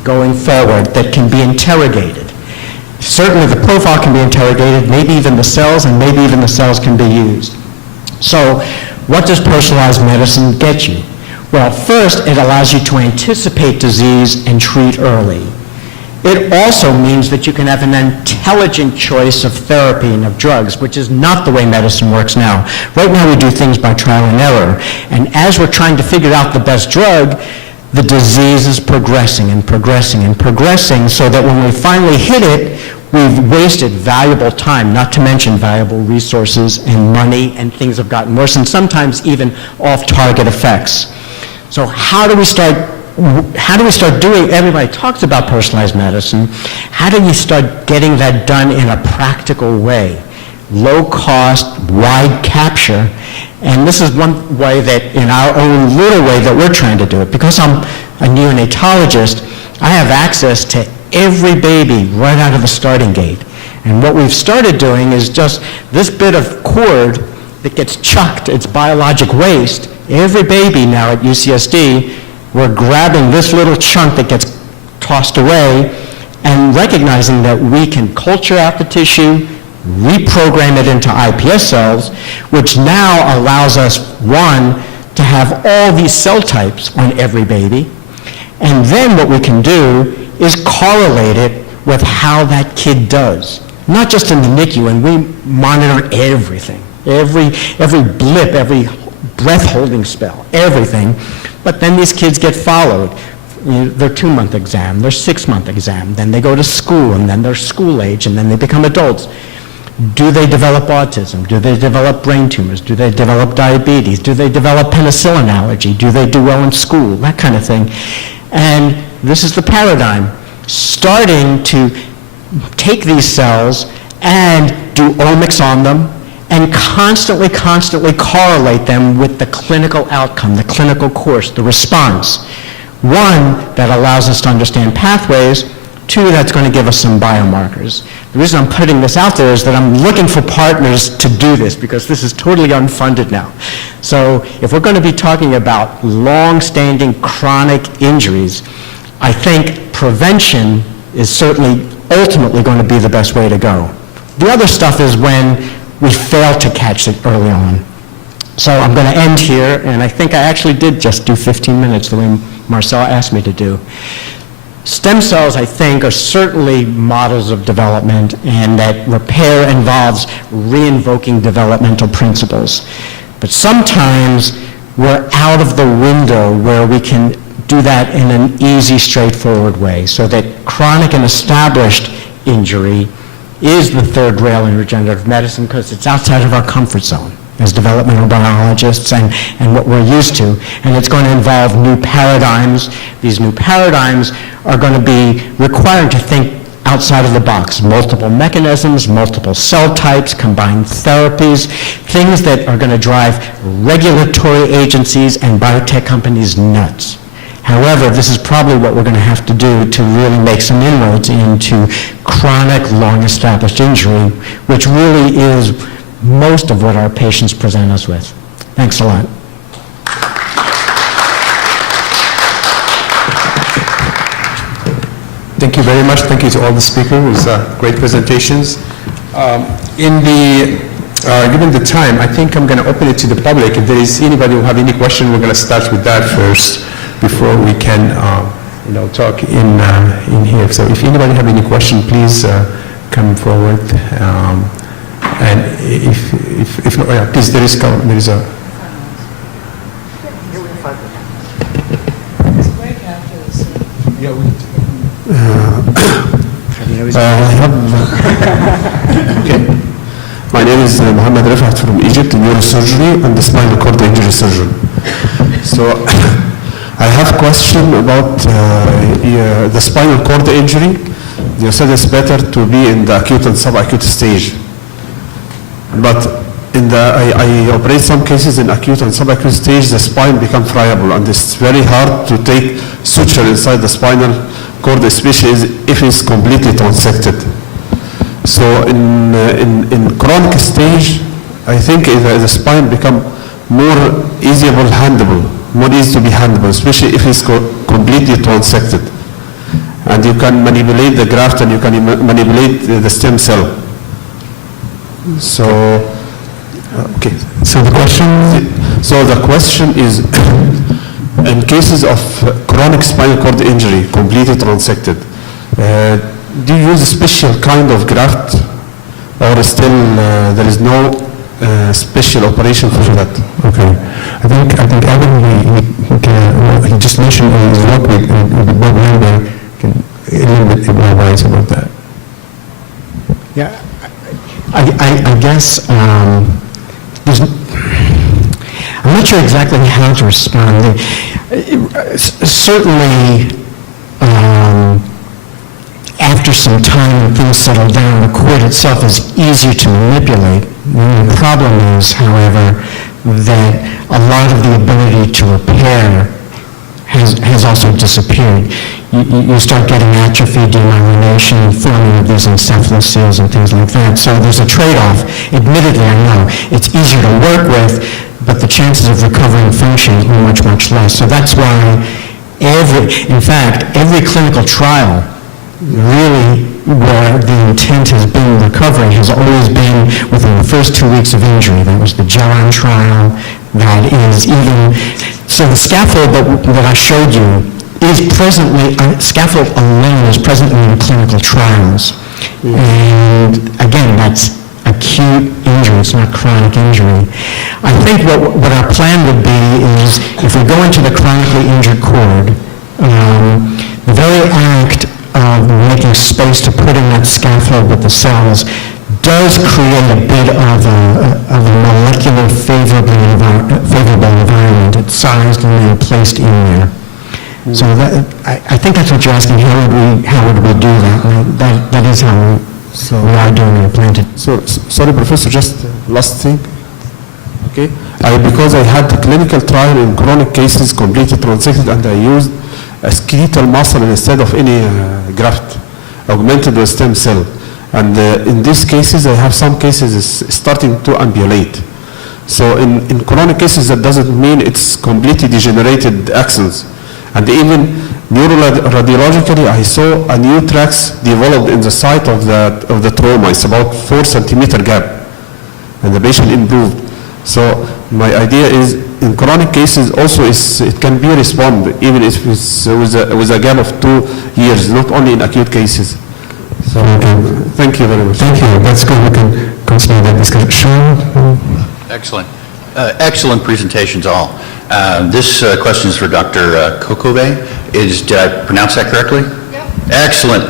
going forward that can be interrogated. Certainly the profile can be interrogated, maybe even the cells, and maybe even the cells can be used. So what does personalized medicine get you? Well, first, it allows you to anticipate disease and treat early. It also means that you can have an intelligent choice of therapy and of drugs, which is not the way medicine works now. Right now we do things by trial and error. And as we're trying to figure out the best drug, the disease is progressing and progressing and progressing, so that when we finally hit it, we've wasted valuable time, not to mention valuable resources and money, and things have gotten worse, and sometimes even off-target effects. So how do we start doing, everybody talks about personalized medicine, how do you start getting that done in a practical way? Low cost, wide capture, and this is one way that, in our own little way that we're trying to do it. Because I'm a neonatologist, I have access to every baby right out of the starting gate. And what we've started doing is just this bit of cord that gets chucked, it's biologic waste. Every baby now at UCSD, we're grabbing this little chunk that gets tossed away and recognizing that we can culture out the tissue, reprogram it into iPS cells, which now allows us, one, to have all these cell types on every baby, and then what we can do is correlate it with how that kid does. Not just in the NICU, and we monitor everything, every blip, every breath-holding spell, everything. But then these kids get followed. Their 2-month exam, their 6-month exam, then they go to school, and then they're school age, and then they become adults. Do they develop autism? Do they develop brain tumors? Do they develop diabetes? Do they develop penicillin allergy? Do they do well in school? That kind of thing. And this is the paradigm. Starting to take these cells and do omics on them, and constantly correlate them with the clinical outcome, the clinical course, the response. One, that allows us to understand pathways. Two, that's going to give us some biomarkers. The reason I'm putting this out there is that I'm looking for partners to do this, because this is totally unfunded now. So if we're going to be talking about long-standing chronic injuries, I think prevention is certainly ultimately going to be the best way to go. The other stuff is when we fail to catch it early on. So I'm going to end here, and I think I actually did just do 15 minutes the way Marcel asked me to do. Stem cells, I think, are certainly models of development, and that repair involves reinvoking developmental principles. But sometimes we're out of the window where we can do that in an easy, straightforward way, so that chronic and established injury is the third rail in regenerative medicine because it's outside of our comfort zone as developmental biologists and what we're used to. And it's going to involve new paradigms. These new paradigms are going to be required to think outside of the box, multiple mechanisms, multiple cell types, combined therapies, things that are going to drive regulatory agencies and biotech companies nuts. However, this is probably what we're going to have to do to really make some inroads into chronic, long-established injury, which really is most of what our patients present us with. Thanks a lot. Thank you very much. Thank you to all the speakers. Great presentations. Given the time, I think I'm going to open it to the public. If there is anybody who have any question, we're going to start with that first before we can, talk in here. So if anybody have any question, please come forward. And if not, yeah, please, there is a. Okay. My name is Mohammed Rifat from Egypt, neurosurgery and the spinal cord injury surgeon. So I have a question about the spinal cord injury. You said it's better to be in the acute and subacute stage. But I operate some cases in acute and subacute stage, the spine becomes friable, and it's very hard to take suture inside the spinal cord, especially if it's completely transected. So in chronic stage, I think the spine become more easable handleable, more easy to be handleable, especially if it's completely transected. And you can manipulate the graft and you can manipulate the stem cell. So, okay. So the question is, in cases of chronic spinal cord injury, completely transected, do you use a special kind of graft, or still there is no special operation for that? Okay. I think Adam, he just mentioned his work with Bob Lander, can a little bit elaborate about that. Yeah, I guess I'm not sure exactly how to respond. Certainly, after some time and things settle down, the cord itself is easier to manipulate. The problem is, however, that a lot of the ability to repair has also disappeared. You start getting atrophy, demyelination, forming of these encephalocele and things like that. So there's a trade-off. Admittedly, I know, it's easier to work with, but the chances of recovering function are much, much less. So that's why every clinical trial really where the intent has been recovery has always been within the first 2 weeks of injury. That was the Jeanne trial. That is even, so the scaffold that I showed you is presently, scaffold alone is presently in clinical trials. And again, that's acute injury, it's not chronic injury. I think what our plan would be is if we go into the chronically injured cord, the very act of making space to put in that scaffold with the cells does create a bit of a molecular favorable environment. It's sized and then placed in there. So I think that's what you're asking. How would we do that? That is how we are doing the implanted. So sorry, Professor. Just last thing. Okay. Because I had the clinical trial in chronic cases completely transected, and I used a skeletal muscle instead of any graft, augmented with stem cell. And in these cases, I have some cases starting to ambulate. So in chronic cases, that doesn't mean it's completely degenerated axons. And even neurologically, I saw a new tracts developed in the site of the trauma. It's about 4 centimeter gap, and the patient improved. So my idea is, in chronic cases, also it can be responded, even if it's with a gap of 2 years, not only in acute cases. So thank you very much. Thank you. That's good. We can continue that discussion. Sean? Excellent. Excellent presentations all. This question is for Dr. Kokovay. Did I pronounce that correctly? Yep. Excellent.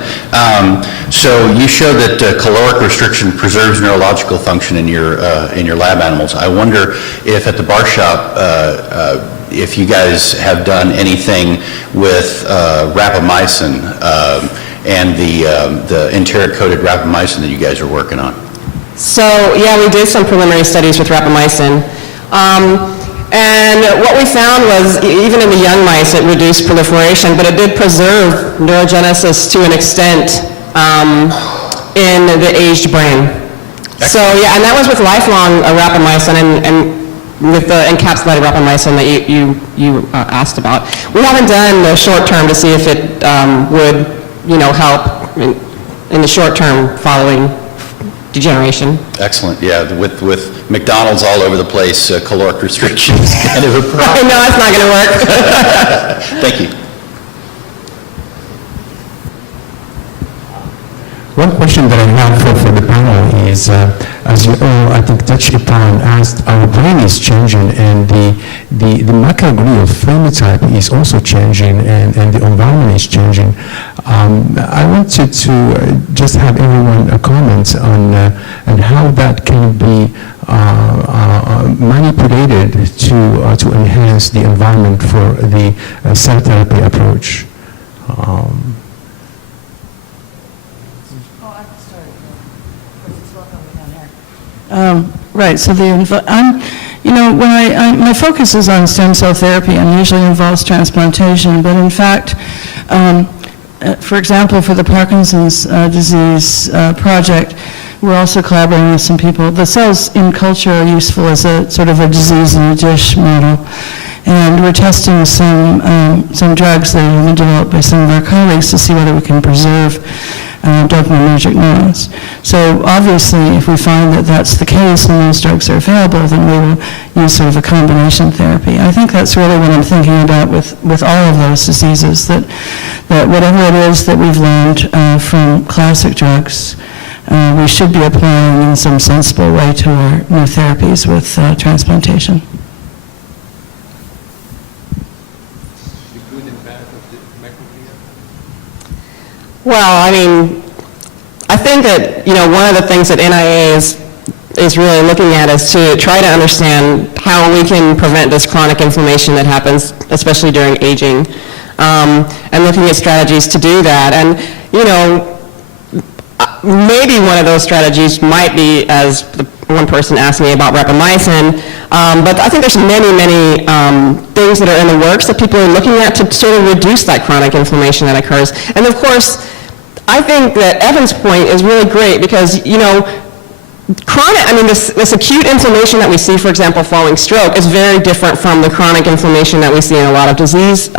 So you show that caloric restriction preserves neurological function in your lab animals. I wonder if at the bar shop, if you guys have done anything with rapamycin and the enteric-coated rapamycin that you guys are working on. So, yeah, we did some preliminary studies with rapamycin. And what we found was, even in the young mice, it reduced proliferation, but it did preserve neurogenesis to an extent in the aged brain. So, yeah, and that was with lifelong rapamycin and with the encapsulated rapamycin that you asked about. We haven't done the short term to see if it would, help in the short term following degeneration. Excellent. Yeah, with McDonald's all over the place, caloric restriction is kind of a problem. No, it's not going to work. Thank you. One question that I have for the panel is, as you all, I think, touched upon, as our brain is changing and the microglial phenotype is also changing and the environment is changing. I wanted to just have everyone comment on how that can be manipulated to enhance the environment for the cell therapy approach. Right, so when my focus is on stem cell therapy and usually involves transplantation, but in fact, for example, for the Parkinson's disease project, we're also collaborating with some people. The cells in culture are useful as a sort of a disease in a dish model. And we're testing some drugs that have been developed by some of our colleagues to see whether we can preserve dopaminergic neurons. So obviously, if we find that that's the case and those drugs are available, then we will use sort of a combination therapy. I think that's really what I'm thinking about with all of those diseases, that whatever it is that we've learned from classic drugs, we should be applying in some sensible way to our new therapies with transplantation. Well, I mean, I think that, one of the things that NIA is really looking at is to try to understand how we can prevent this chronic inflammation that happens, especially during aging, and looking at strategies to do that. And, maybe one of those strategies might be, as one person asked me about rapamycin, but I think there's many things that are in the works that people are looking at to sort of reduce that chronic inflammation that occurs. And of course, I think that Evan's point is really great because, this acute inflammation that we see, for example, following stroke, is very different from the chronic inflammation that we see in a lot of disease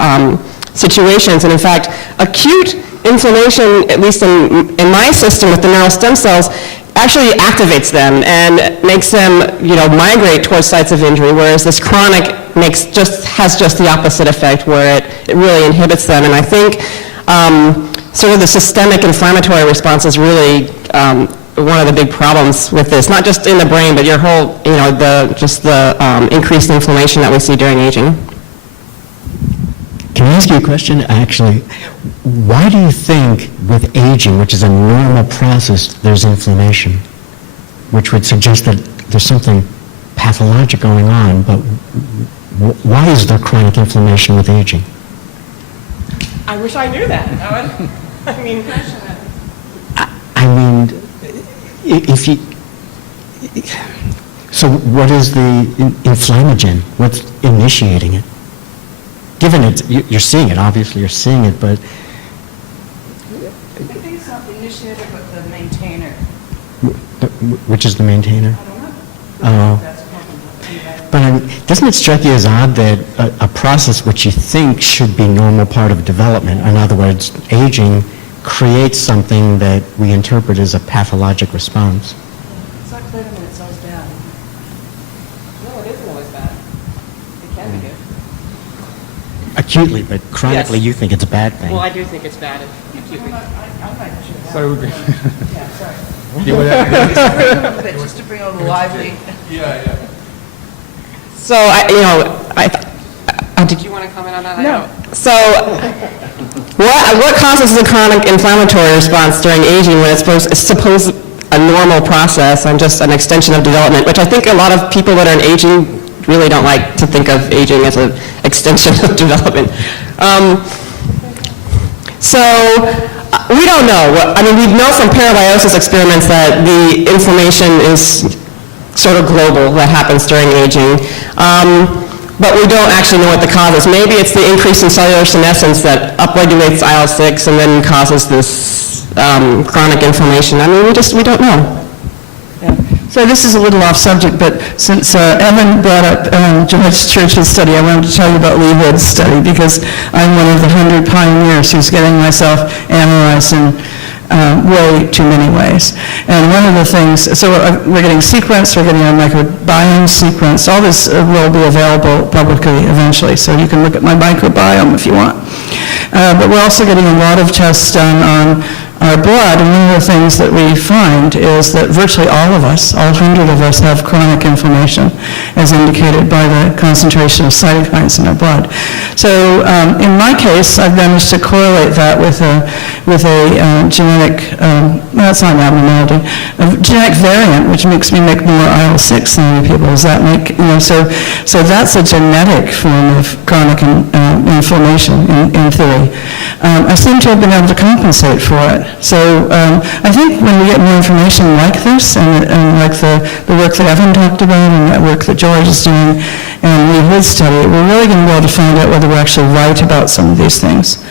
situations. And in fact, acute inflammation, at least in my system with the neural stem cells, actually activates them and makes them, migrate towards sites of injury, whereas this chronic has just the opposite effect, where it really inhibits them. And I think sort of the systemic inflammatory response is really one of the big problems with this, not just in the brain, but your whole, the increased inflammation that we see during aging. Can I ask you a question? Actually, why do you think with aging, which is a normal process, there's inflammation? Which would suggest that there's something pathologic going on, but why is there chronic inflammation with aging? I wish I knew that. So what is the inflammagen? What's initiating it? Given it, you're seeing it, obviously you're seeing it, but... I think it's not initiated, but the maintainer. Which is the maintainer? I don't know. Oh. But doesn't it strike you as odd that a process which you think should be normal part of development, in other words, aging, creates something that we interpret as a pathologic response? It's not clear to me it's always bad. No, it isn't always bad. It can be good. Acutely, but chronically Yes. you think it's a bad thing. Well, I do think it's bad acutely. I'm not sure. So, Yeah, sorry. Just to bring on the lively. So, did you want to comment on that? No. So, What causes the chronic inflammatory response during aging when it's supposed a normal process and just an extension of development, which I think a lot of people that are in aging really don't like to think of aging as an extension of development. So we don't know. We know from parabiosis experiments that the inflammation is sort of global that happens during aging. But we don't actually know what the cause is. Maybe it's the increase in cellular senescence that upregulates IL-6 and then causes this chronic inflammation. We don't know. Yeah. So this is a little off subject, but since Evan brought up George Church's study, I wanted to tell you about Lee Hood's study because I'm one of the 100 pioneers who's getting myself analyzed in way too many ways. And one of the things, so we're getting sequenced, we're getting a microbiome sequence. All this will be available publicly eventually, so you can look at my microbiome if you want. But we're also getting a lot of tests done on our blood, and one of the things that we find is that virtually all of us, all 100 of us, have chronic inflammation, as indicated by the concentration of cytokines in our blood. So in my case, I've managed to correlate that with a genetic, that's not an abnormality, a genetic variant, which makes me make more IL-6 than other people. Does that make, so that's a genetic form of chronic inflammation in theory. I seem to have been able to compensate for it. So I think when we get more information like this, and like the work that Evan talked about, and that work that George is doing, and Lee Hood's study, we're really going to be able to find out whether we're actually right about some of these things.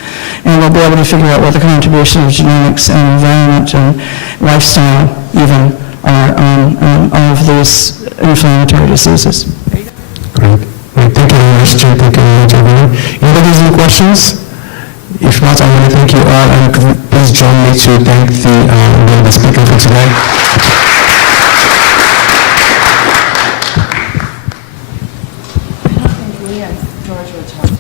And we'll be able to figure out what the contribution of genetics and environment and lifestyle even are on all of these inflammatory diseases. Great. Thank you very much, Jeanne. Thank you very much, everyone. Anybody has any questions? If not, I want to thank you all, and please join me to thank the speaker for today. I don't think Lee and George would talk.